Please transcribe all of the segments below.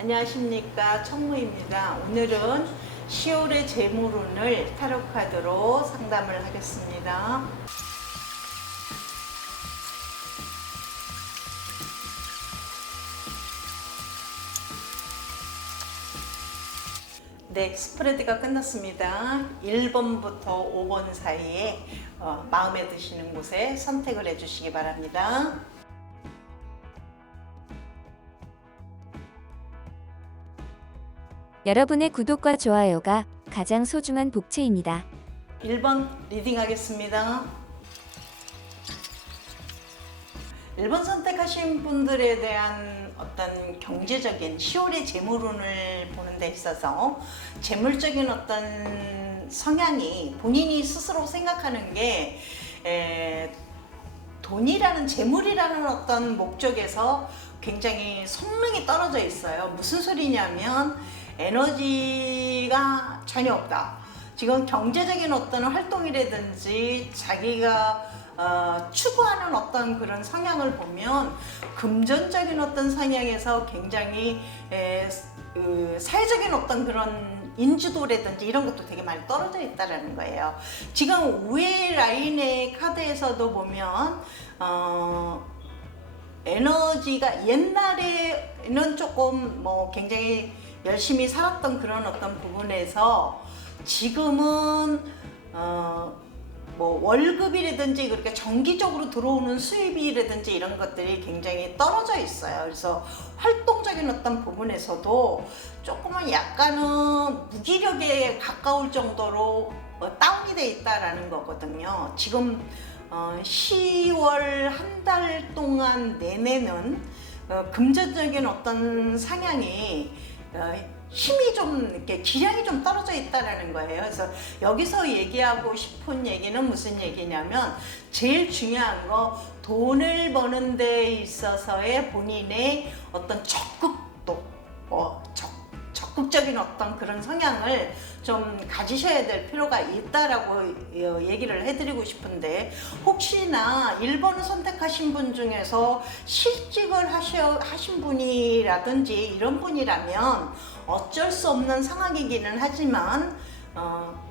안녕하십니까, 청무입니다. 오늘은 10월의 재물운을 타로 카드로 상담을 하겠습니다. 네, 스프레드가 끝났습니다. 1번부터 5번 사이에 마음에 드시는 곳에 선택을 해주시기 바랍니다. 여러분의 구독과 좋아요가 가장 소중한 복채입니다. 1번 리딩 하겠습니다. 1번 선택하신 분들에 대한 어떤 경제적인 10월의 재물운을 보는 데 있어서 재물적인 어떤 성향이 본인이 스스로 생각하는 게 돈이라는 재물이라는 어떤 목적에서 굉장히 성능이 떨어져 있어요. 무슨 소리냐면 에너지가 전혀 없다. 지금 경제적인 어떤 활동이라든지 자기가 추구하는 어떤 그런 성향을 보면 금전적인 어떤 성향에서 굉장히 사회적인 어떤 그런 인지도라든지 이런 것도 되게 많이 떨어져 있다는 거예요. 지금 위에 라인의 카드에서도 보면 에너지가 옛날에는 조금 뭐 굉장히 열심히 살았던 그런 어떤 부분에서 지금은 뭐 월급이라든지 그렇게 정기적으로 들어오는 수입이라든지 이런 것들이 굉장히 떨어져 있어요. 그래서 활동적인 어떤 부분에서도 조금은 약간은 무기력에 가까울 정도로 다운이 돼 있다라는 거거든요. 지금 10월 한 달 동안 내내는 금전적인 어떤 상향이 힘이 좀 이렇게 기량이 좀 떨어져 있다라는 거예요. 그래서 여기서 얘기하고 싶은 얘기는 무슨 얘기냐면 제일 중요한 거 돈을 버는 데 있어서의 본인의 어떤 적극도 적극적인 어떤 그런 성향을 좀 가지셔야 될 필요가 있다라고 얘기를 해드리고 싶은데, 혹시나 1번을 선택하신 분 중에서 실직을 하신 분이라든지 이런 분이라면 어쩔 수 없는 상황이기는 하지만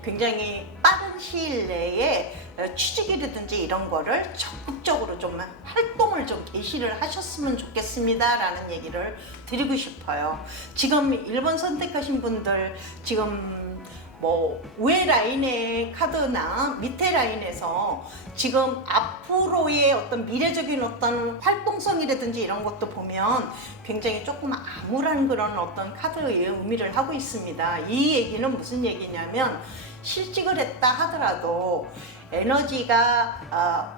굉장히 빠른 시일 내에 취직이라든지 이런 거를 적극적으로 좀 활동을 좀 개시를 하셨으면 좋겠습니다 라는 얘기를 드리고 싶어요. 지금 1번 선택하신 분들 지금 뭐 위에 라인의 카드나 밑에 라인에서 지금 앞으로의 어떤 미래적인 어떤 활동성이라든지 이런 것도 보면 굉장히 조금 암울한 그런 어떤 카드의 의미를 하고 있습니다. 이 얘기는 무슨 얘기냐면 실직을 했다 하더라도 에너지가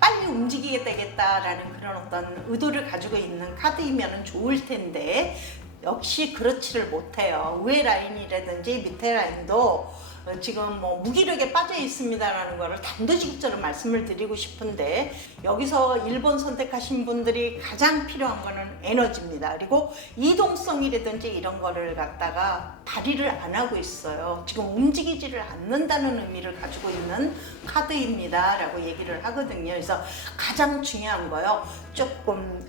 빨리 움직이게 되겠다라는 그런 어떤 의도를 가지고 있는 카드이면 좋을 텐데 역시 그렇지를 못해요. 위에 라인이라든지 밑에 라인도 지금 뭐 무기력에 빠져 있습니다라는 거를 단도직입적으로 말씀을 드리고 싶은데, 여기서 1번 선택하신 분들이 가장 필요한 거는 에너지입니다. 그리고 이동성이라든지 이런 거를 갖다가 발휘를 안 하고 있어요. 지금 움직이지를 않는다는 의미를 가지고 있는 카드입니다 라고 얘기를 하거든요. 그래서 가장 중요한 거요, 조금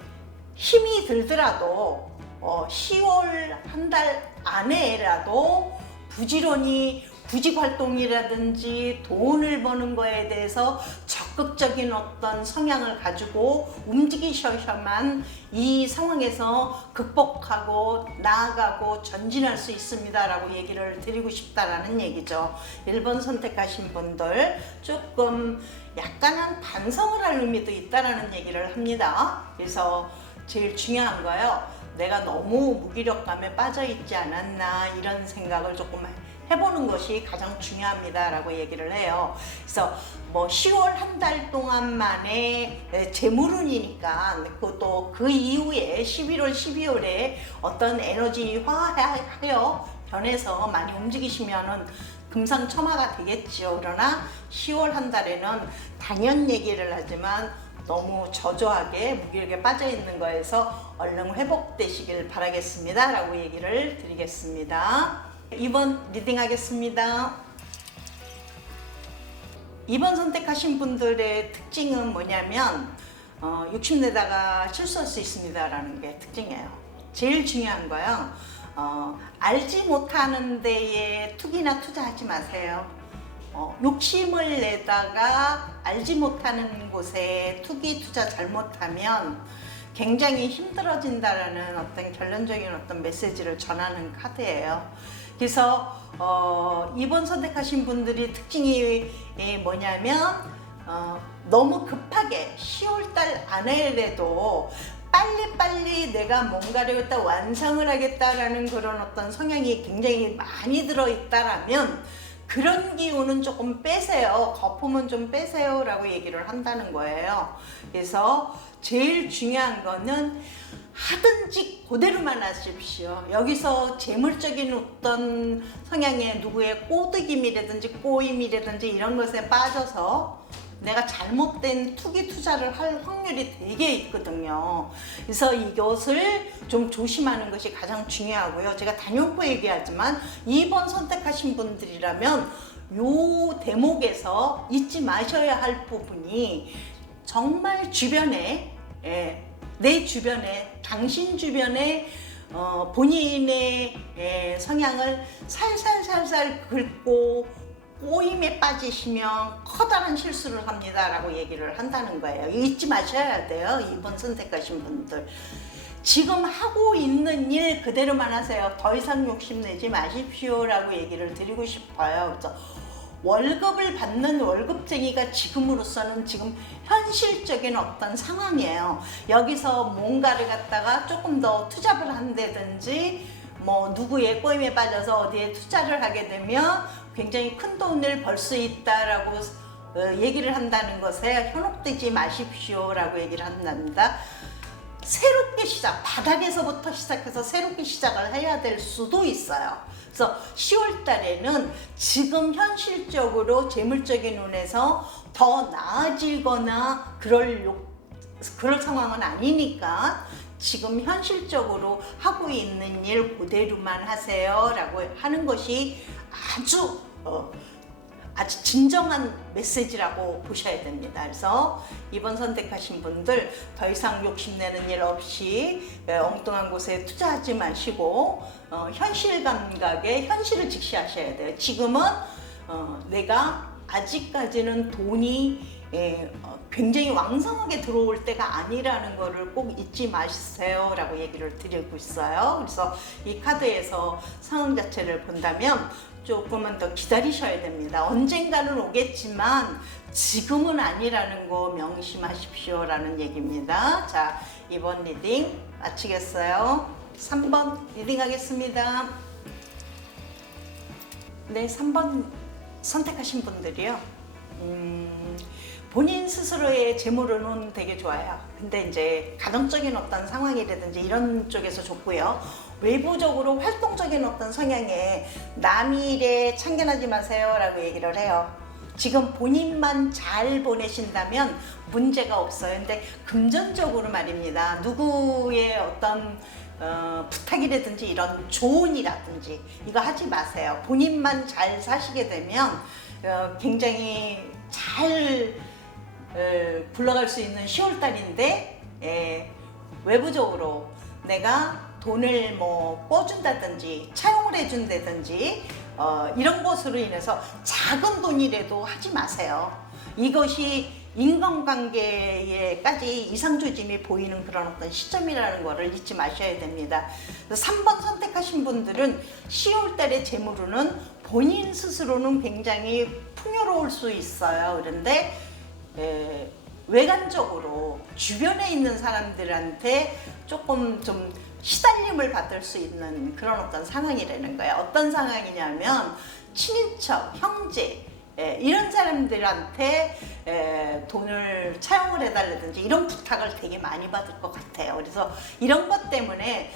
힘이 들더라도 10월 한 달 안에라도 부지런히 구직 활동이라든지 돈을 버는 거에 대해서 적극적인 어떤 성향을 가지고 움직이셔야만 이 상황에서 극복하고 나아가고 전진할 수 있습니다 라고 얘기를 드리고 싶다라는 얘기죠. 1번 선택하신 분들 조금 약간은 반성을 할 의미도 있다라는 얘기를 합니다. 그래서 제일 중요한 거요, 내가 너무 무기력감에 빠져 있지 않았나 이런 생각을 조금 해보는 것이 가장 중요합니다 라고 얘기를 해요. 그래서 뭐 10월 한 달 동안만에 재물운이니까 그것도 그 이후에 11월 12월에 어떤 에너지화하여 변해서 많이 움직이시면은 금상첨화가 되겠죠. 그러나 10월 한 달에는 당연 얘기를 하지만 너무 저조하게 무기력에 빠져 있는 거에서 얼른 회복되시길 바라겠습니다 라고 얘기를 드리겠습니다. 2번 리딩 하겠습니다. 2번 선택하신 분들의 특징은 뭐냐면 60내다가 실수할 수 있습니다 라는 게 특징이에요. 제일 중요한 거요. 알지 못하는 데에 투기나 투자하지 마세요. 욕심을 내다가 알지 못하는 곳에 투기 투자 잘못하면 굉장히 힘들어진다라는 어떤 결론적인 어떤 메시지를 전하는 카드예요. 그래서 이번 선택하신 분들이 특징이 뭐냐면 너무 급하게 10월달 안에라도 빨리빨리 내가 뭔가를 갖다 완성을 하겠다라는 그런 어떤 성향이 굉장히 많이 들어있다라면 그런 기운은 조금 빼세요. 거품은 좀 빼세요 라고 얘기를 한다는 거예요. 그래서 제일 중요한 거는 하든지 그대로만 하십시오. 여기서 재물적인 어떤 성향의 누구의 꼬드김이라든지 꼬임이라든지 이런 것에 빠져서 내가 잘못된 투기 투자를 할 확률이 되게 있거든요. 그래서 이것을 좀 조심하는 것이 가장 중요하고요. 제가 단연코 얘기하지만 2번 선택하신 분들이라면 요 대목에서 잊지 마셔야 할 부분이 정말 주변에 내 주변에 당신 주변에 본인의 성향을 살살살살 긁고 꼬임에 빠지시면 커다란 실수를 합니다 라고 얘기를 한다는 거예요. 잊지 마셔야 돼요. 2번 선택하신 분들 지금 하고 있는 일 그대로만 하세요. 더 이상 욕심내지 마십시오 라고 얘기를 드리고 싶어요. 그래서 월급을 받는 월급쟁이가 지금으로서는 지금 현실적인 어떤 상황이에요. 여기서 뭔가를 갖다가 조금 더 투잡을 한다든지 뭐 누구의 꼬임에 빠져서 어디에 투자를 하게 되면 굉장히 큰 돈을 벌 수 있다라고 얘기를 한다는 것에 현혹되지 마십시오 라고 얘기를 한답니다. 새롭게 바닥에서부터 시작해서 새롭게 시작을 해야 될 수도 있어요. 그래서 10월 달에는 지금 현실적으로 재물적인 운에서 더 나아지거나 그럴 상황은 아니니까 지금 현실적으로 하고 있는 일 그대로만 하세요 라고 하는 것이 아주 진정한 메시지라고 보셔야 됩니다. 그래서 이번 선택하신 분들 더 이상 욕심내는 일 없이 엉뚱한 곳에 투자하지 마시고 현실 감각에 현실을 직시하셔야 돼요. 지금은 내가 아직까지는 돈이 굉장히 왕성하게 들어올 때가 아니라는 것을 꼭 잊지 마세요 라고 얘기를 드리고 있어요. 그래서 이 카드에서 상황 자체를 본다면 조금은 더 기다리셔야 됩니다. 언젠가는 오겠지만 지금은 아니라는 거 명심하십시오 라는 얘기입니다. 자, 이번 리딩 마치겠어요. 3번 리딩 하겠습니다. 네, 3번 선택하신 분들이요. 본인 스스로의 재물은 되게 좋아요. 근데 이제 가정적인 어떤 상황이라든지 이런 쪽에서 좋고요. 외부적으로 활동적인 어떤 성향에 남의 일에 참견하지 마세요 라고 얘기를 해요. 지금 본인만 잘 보내신다면 문제가 없어요. 근데 금전적으로 말입니다. 누구의 어떤 부탁이라든지 이런 조언이라든지 이거 하지 마세요. 본인만 잘 사시게 되면 굉장히 잘 굴러갈 수 있는 10월달인데 외부적으로 내가 돈을 뭐 꿔준다든지 차용을 해준다든지 이런 것으로 인해서 작은 돈이라도 하지 마세요. 이것이 인간관계에까지 이상조짐이 보이는 그런 어떤 시점이라는 것을 잊지 마셔야 됩니다. 3번 선택하신 분들은 10월달의 재물운은 본인 스스로는 굉장히 풍요로울 수 있어요. 그런데 외관적으로 주변에 있는 사람들한테 조금 좀 시달림을 받을 수 있는 그런 어떤 상황이라는 거예요. 어떤 상황이냐면 친인척, 형제 이런 사람들한테 돈을 차용을 해달라든지 이런 부탁을 되게 많이 받을 것 같아요. 그래서 이런 것 때문에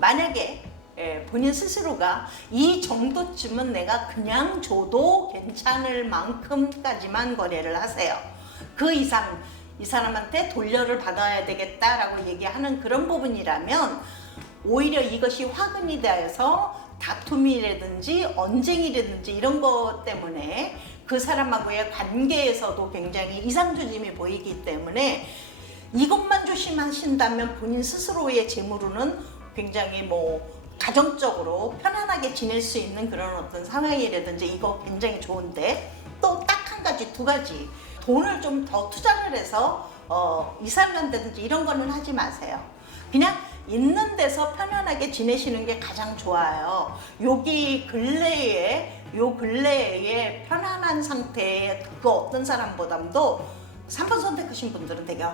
만약에 본인 스스로가 이 정도쯤은 내가 그냥 줘도 괜찮을 만큼까지만 거래를 하세요. 그 이상 이 사람한테 돌려를 받아야 되겠다라고 얘기하는 그런 부분이라면 오히려 이것이 화근이 되어서 다툼이라든지 언쟁이라든지 이런 것 때문에 그 사람하고의 관계에서도 굉장히 이상조짐이 보이기 때문에 이것만 조심하신다면 본인 스스로의 재물운은 굉장히 뭐 가정적으로 편안하게 지낼 수 있는 그런 어떤 상황이라든지 이거 굉장히 좋은데, 또 딱 한 가지, 두 가지 돈을 좀 더 투자를 해서 이사를 한다든지 이런 거는 하지 마세요. 그냥 있는 데서 편안하게 지내시는 게 가장 좋아요. 여기 요 근래에 편안한 상태에 그 어떤 사람보다도 3번 선택하신 분들은 되게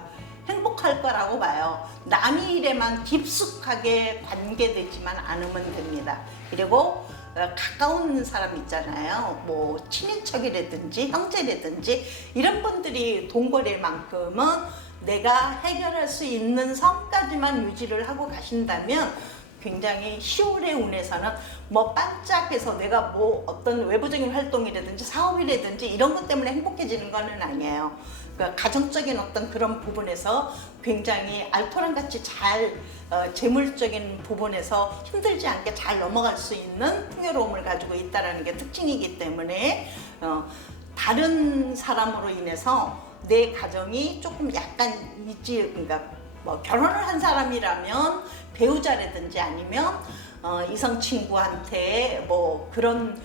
행복할 거라고 봐요. 남의 일에만 깊숙하게 관계되지만 않으면 됩니다. 그리고 가까운 사람 있잖아요. 뭐 친인척이라든지 형제라든지 이런 분들이 동거래만큼은 내가 해결할 수 있는 선까지만 유지를 하고 가신다면 굉장히 10월의 운에서는 뭐 반짝해서 내가 뭐 어떤 외부적인 활동이라든지 사업이라든지 이런 것 때문에 행복해지는 거는 아니에요. 그러니까 가정적인 어떤 그런 부분에서 굉장히 알토란같이 잘 재물적인 부분에서 힘들지 않게 잘 넘어갈 수 있는 풍요로움을 가지고 있다는 게 특징이기 때문에 다른 사람으로 인해서 내 가정이 조금 약간 그러니까 뭐 결혼을 한 사람이라면 배우자라든지 아니면 이성 친구한테 뭐 그런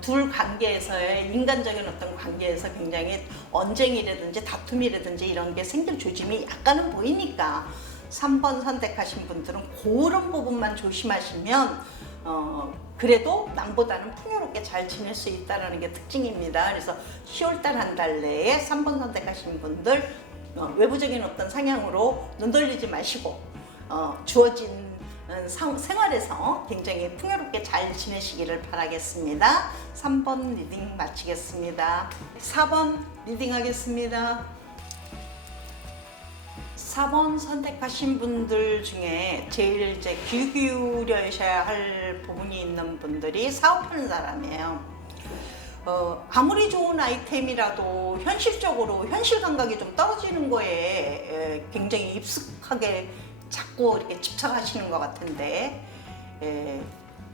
둘 관계에서의 인간적인 어떤 관계에서 굉장히 언쟁이라든지 다툼이라든지 이런 게 생길 조짐이 약간은 보이니까 3번 선택하신 분들은 그런 부분만 조심하시면 그래도 남보다는 풍요롭게 잘 지낼 수 있다는 게 특징입니다. 그래서 10월달 한 달 내에 3번 선택하신 분들 외부적인 어떤 상향으로 눈 돌리지 마시고 주어진 생활에서 굉장히 풍요롭게 잘 지내시기를 바라겠습니다. 3번 리딩 마치겠습니다. 4번 리딩 하겠습니다. 4번 선택하신 분들 중에 제일 이제 귀 기울여셔야 할 부분이 있는 분들이 사업하는 사람이에요. 아무리 좋은 아이템이라도 현실적으로 현실 감각이 좀 떨어지는 거에 굉장히 익숙하게 자꾸 이렇게 집착하시는 것 같은데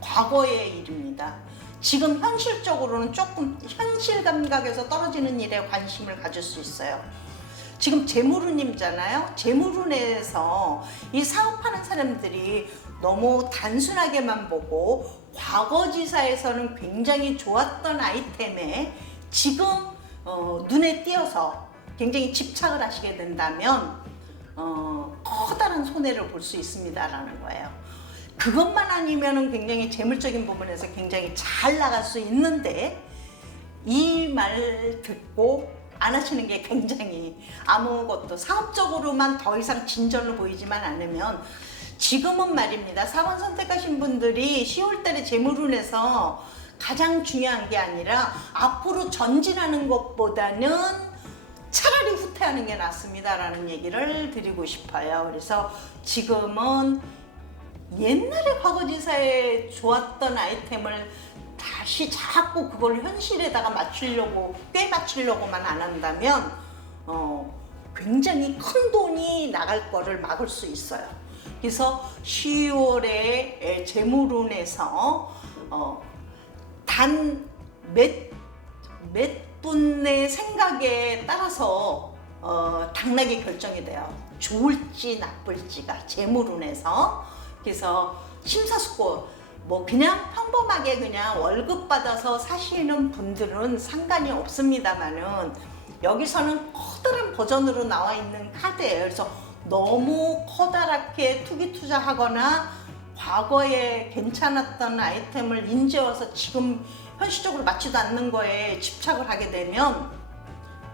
과거의 일입니다. 지금 현실적으로는 조금 현실 감각에서 떨어지는 일에 관심을 가질 수 있어요. 지금 재물운이잖아요. 재물운에서 이 사업하는 사람들이 너무 단순하게만 보고 과거지사에서는 굉장히 좋았던 아이템에 지금 눈에 띄어서 굉장히 집착을 하시게 된다면 커다란 손해를 볼 수 있습니다라는 거예요. 그것만 아니면은 굉장히 재물적인 부분에서 굉장히 잘 나갈 수 있는데 이 말 듣고 안 하시는 게 굉장히 아무것도 사업적으로만 더 이상 진전을 보이지만 않으면 지금은 말입니다. 4번 선택하신 분들이 10월달에 재물운에서 가장 중요한 게 아니라 앞으로 전진하는 것보다는 차라리 후퇴하는 게 낫습니다라는 얘기를 드리고 싶어요. 그래서 지금은 옛날에 과거지사에 좋았던 아이템을 다시 자꾸 그걸 현실에다가 꽤 맞추려고만 안 한다면 굉장히 큰 돈이 나갈 거를 막을 수 있어요. 그래서 10월에 재물운에서 단 몇 분의 생각에 따라서 당락이 결정이 돼요. 좋을지 나쁠지가 재물운에서. 그래서 심사숙고 뭐 그냥 평범하게 그냥 월급 받아서 사시는 분들은 상관이 없습니다만은 여기서는 커다란 버전으로 나와 있는 카드예요. 그래서 너무 커다랗게 투기 투자하거나 과거에 괜찮았던 아이템을 인제와서 지금 현실적으로 맞지도 않는 거에 집착을 하게 되면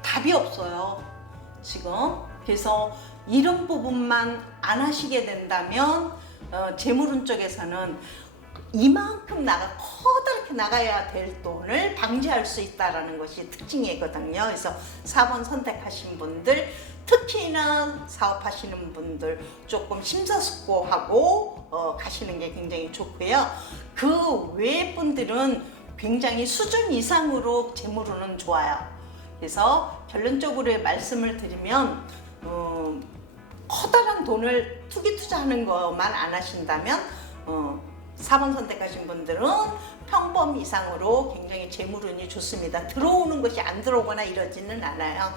답이 없어요. 지금. 그래서 이런 부분만 안 하시게 된다면 재물운 쪽에서는 이만큼 커다랗게 나가야 될 돈을 방지할 수 있다는 것이 특징이거든요. 그래서 4번 선택하신 분들, 특히나 사업하시는 분들 조금 심사숙고하고 가시는 게 굉장히 좋고요. 그 외의 분들은 굉장히 수준 이상으로 재물운은 좋아요. 그래서 결론적으로 말씀을 드리면 커다란 돈을 투기 투자하는 것만 안 하신다면 4번 선택하신 분들은 평범 이상으로 굉장히 재물운이 좋습니다. 들어오는 것이 안 들어오거나 이러지는 않아요.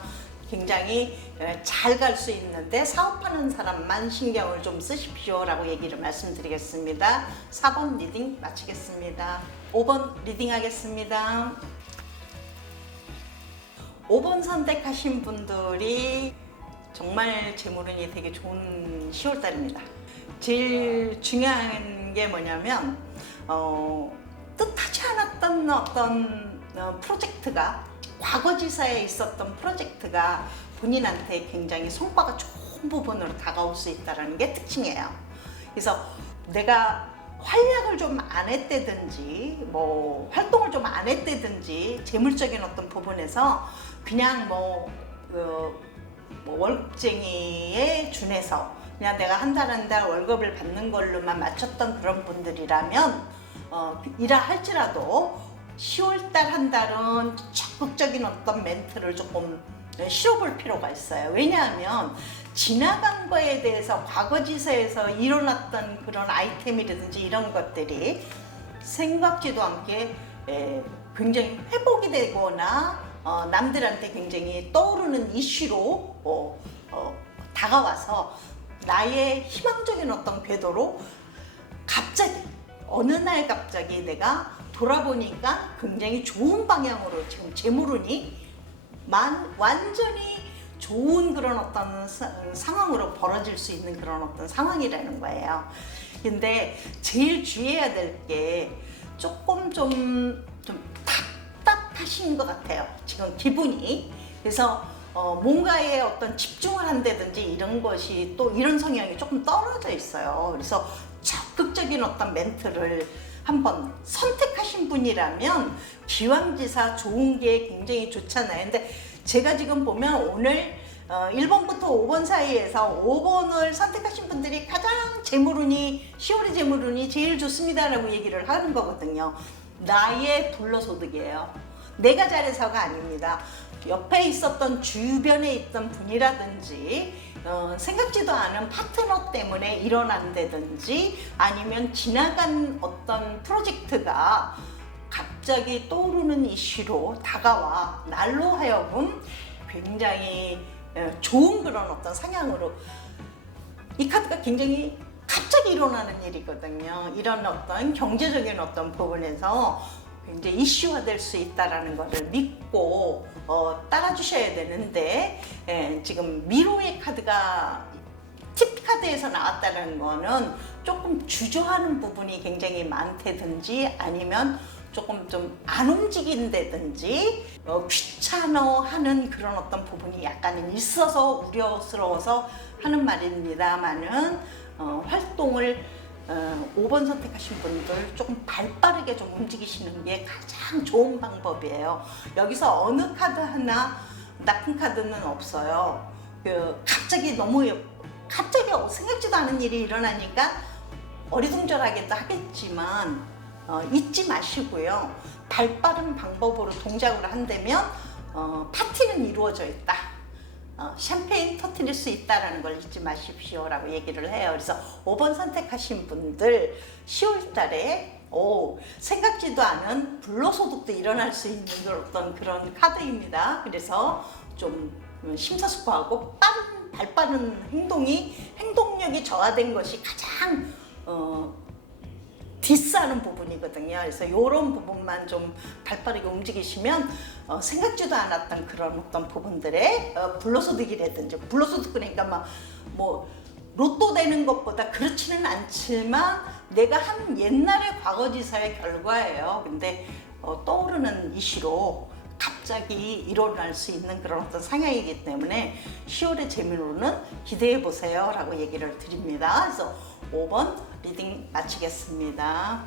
굉장히 잘 갈 수 있는데 사업하는 사람만 신경을 좀 쓰십시오라고 얘기를 말씀드리겠습니다. 4번 리딩 마치겠습니다. 5번 리딩 하겠습니다. 5번 선택하신 분들이 정말 재물운이 되게 좋은 10월달입니다. 제일 중요한 게 뭐냐면 뜻하지 않았던 어떤 프로젝트가 과거지사에 있었던 프로젝트가 본인한테 굉장히 성과가 좋은 부분으로 다가올 수 있다는 게 특징이에요. 그래서 내가 활약을 좀 안 했다든지 뭐 활동을 좀 안 했다든지 재물적인 어떤 부분에서 그냥 월급쟁이에 준해서 그냥 내가 한 달 월급을 받는 걸로만 맞췄던 그런 분들이라면 이라 할지라도 10월달 한 달은 적극적인 어떤 멘트를 조금 실어볼 필요가 있어요. 왜냐하면 지나간 거에 대해서 과거지사에서 일어났던 그런 아이템이라든지 이런 것들이 생각지도 않게 굉장히 회복이 되거나 남들한테 굉장히 떠오르는 이슈로 다가와서 나의 희망적인 어떤 궤도로 갑자기 어느 날 갑자기 내가 돌아보니까 굉장히 좋은 방향으로 지금 재물운이 완전히 좋은 그런 어떤 상황으로 벌어질 수 있는 그런 어떤 상황이라는 거예요. 근데 제일 주의해야 될 게 조금 좀 답답하신 것 같아요. 지금 기분이. 그래서 뭔가에 어떤 집중을 한다든지 이런 것이 또 이런 성향이 조금 떨어져 있어요. 그래서 적극적인 어떤 멘트를 한번 선택하신 분이라면 기왕지사 좋은 게 굉장히 좋잖아요. 근데 제가 지금 보면 오늘 1번부터 5번 사이에서 5번을 선택하신 분들이 가장 재물운이 10월의 재물운이 제일 좋습니다라고 얘기를 하는 거거든요. 나의 불로소득이에요. 내가 잘해서가 아닙니다. 옆에 있었던 주변에 있던 분이라든지 생각지도 않은 파트너 때문에 일어난다든지 아니면 지나간 어떤 프로젝트가 갑자기 떠오르는 이슈로 다가와 날로 하여금 굉장히 좋은 그런 어떤 상향으로 이 카드가 굉장히 갑자기 일어나는 일이거든요. 이런 어떤 경제적인 어떤 부분에서 굉장히 이슈화될 수 있다라는 것을 믿고 따라주셔야 되는데 지금 미로의 카드가 팁 카드에서 나왔다는 거는 조금 주저하는 부분이 굉장히 많다든지 아니면 조금 좀 안 움직인다든지 귀찮아하는 그런 어떤 부분이 약간 있어서 우려스러워서 하는 말입니다만은 활동을 5번 선택하신 분들 조금 발빠르게 좀 움직이시는 게 가장 좋은 방법이에요. 여기서 어느 카드 하나 나쁜 카드는 없어요. 갑자기 생각지도 않은 일이 일어나니까 어리둥절하게도 하겠지만 잊지 마시고요. 발빠른 방법으로 동작을 한다면 파티는 이루어져 있다. 샴페인 터뜨릴 수 있다는 걸 잊지 마십시오라고 얘기를 해요. 그래서 5번 선택하신 분들 10월 달에 생각지도 않은 불로소득도 일어날 수 있는 어떤 그런 카드입니다. 그래서 좀 심사숙고하고 발빠른 행동력이 저하된 것이 가장 디스하는 부분이거든요. 그래서 이런 부분만 좀 발빠르게 움직이시면 생각지도 않았던 그런 어떤 부분들의 불로소득이라든지 불로소득 그러니까 뭐 로또 되는 것보다 그렇지는 않지만 내가 한 옛날의 과거지사의 결과예요. 근데 떠오르는 이슈로 갑자기 일어날 수 있는 그런 어떤 상향이기 때문에 10월의 재미로는 기대해 보세요 라고 얘기를 드립니다. 그래서 5번 리딩 마치겠습니다.